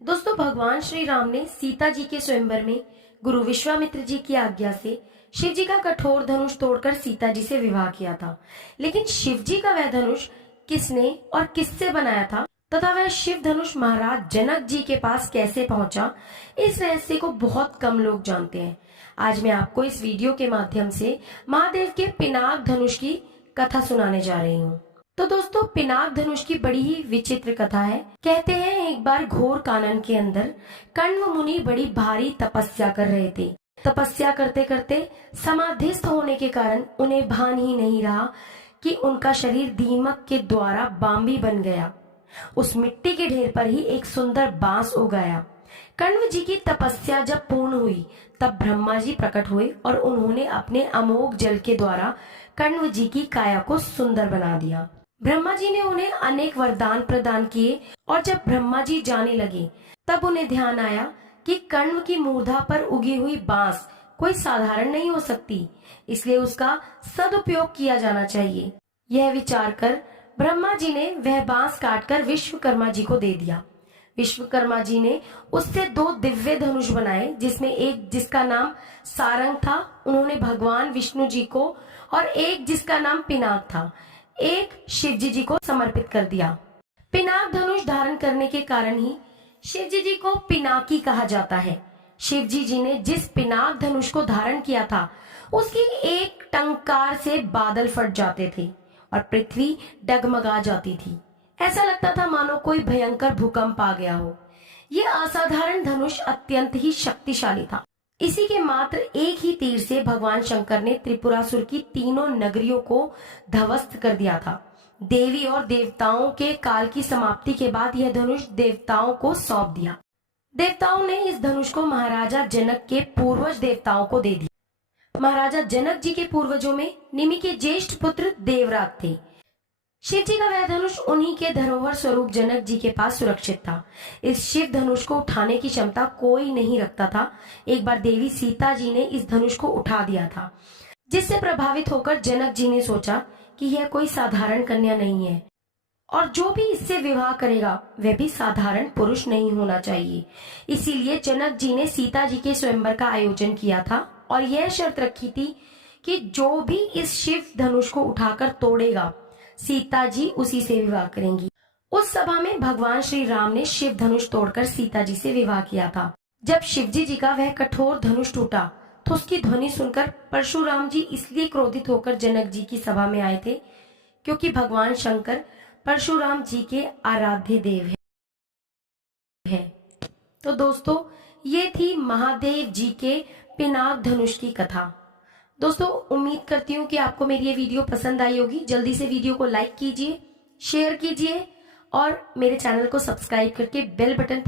दोस्तों, भगवान श्री राम ने सीता जी के स्वयंवर में गुरु विश्वामित्र जी की आज्ञा से शिव जी का कठोर धनुष तोड़कर सीता जी से विवाह किया था। लेकिन शिव जी का वह धनुष किसने और किससे बनाया था तथा वह शिव धनुष महाराज जनक जी के पास कैसे पहुंचा, इस रहस्य को बहुत कम लोग जानते हैं। आज मैं आपको इस वीडियो के माध्यम से महादेव के पिनाक धनुष की कथा सुनाने जा रही हूँ। तो दोस्तों, पिनाक धनुष की बड़ी ही विचित्र कथा है। कहते हैं एक बार घोर कानन के अंदर कण्व मुनि बड़ी भारी तपस्या कर रहे थे। तपस्या करते करते समाधिस्थ होने के कारण उन्हें भान ही नहीं रहा कि उनका शरीर दीमक के द्वारा बांबी बन गया। उस मिट्टी के ढेर पर ही एक सुंदर बांस उगाया। कण्व जी की तपस्या जब पूर्ण हुई तब ब्रह्मा जी प्रकट हुए और उन्होंने अपने अमोघ जल के द्वारा कण्व जी की काया को सुंदर बना दिया। ब्रह्मा जी ने उन्हें अनेक वरदान प्रदान किए और जब ब्रह्मा जी जाने लगे तब उन्हें ध्यान आया कि कण्व की मूर्धा पर उगी हुई बांस कोई साधारण नहीं हो सकती, इसलिए उसका सदुपयोग किया जाना चाहिए। यह विचार कर ब्रह्मा जी ने वह बांस काटकर विश्वकर्मा जी को दे दिया। विश्वकर्मा जी ने उससे 2 दिव्य धनुष बनाए, जिसमें एक जिसका नाम सारंग था, उन्होंने भगवान विष्णु जी को, और एक जिसका नाम पिनाक था, एक शिव जी को समर्पित कर दिया। पिनाक धनुष धारण करने के कारण ही शिव जी को पिनाकी कहा जाता है। शिव जी ने जिस पिनाक धनुष को धारण किया था उसकी एक टंकार से बादल फट जाते थे और पृथ्वी डगमगा जाती थी। ऐसा लगता था मानो कोई भयंकर भूकंप आ गया हो। यह असाधारण धनुष अत्यंत ही शक्तिशाली था। इसी के मात्र एक ही तीर से भगवान शंकर ने त्रिपुरासुर की 3 नगरियों को ध्वस्त कर दिया था। देवी और देवताओं के काल की समाप्ति के बाद यह धनुष देवताओं को सौंप दिया। देवताओं ने इस धनुष को महाराजा जनक के पूर्वज देवताओं को दे दिया। महाराजा जनक जी के पूर्वजों में निमि के ज्येष्ठ पुत्र देवराज थे। शिव जी का वह धनुष उन्हीं के धरोहर स्वरूप जनक जी के पास सुरक्षित था। इस शिव धनुष को उठाने की क्षमता कोई नहीं रखता था। एक बार देवी सीता जी ने इस धनुष को उठा दिया था, जिससे प्रभावित होकर जनक जी ने सोचा कि यह कोई साधारण कन्या नहीं है और जो भी इससे विवाह करेगा वह भी साधारण पुरुष नहीं होना चाहिए। इसीलिए जनक जी ने सीता जी के स्वयंवर का आयोजन किया था और यह शर्त रखी थी कि जो भी इस शिव धनुष को उठाकर तोड़ेगा सीता जी उसी से विवाह करेंगी। उस सभा में भगवान श्री राम ने शिव धनुष तोड़कर सीता जी से विवाह किया था। जब शिव जी का वह कठोर धनुष टूटा तो उसकी ध्वनि सुनकर परशुराम जी इसलिए क्रोधित होकर जनक जी की सभा में आए थे क्योंकि भगवान शंकर परशुराम जी के आराध्य देव है। तो दोस्तों, ये थी महादेव जी के पिनाक धनुष की कथा। दोस्तों, उम्मीद करती हूँ कि आपको मेरी ये वीडियो पसंद आई होगी। जल्दी से वीडियो को लाइक कीजिए, शेयर कीजिए और मेरे चैनल को सब्सक्राइब करके बेल बटन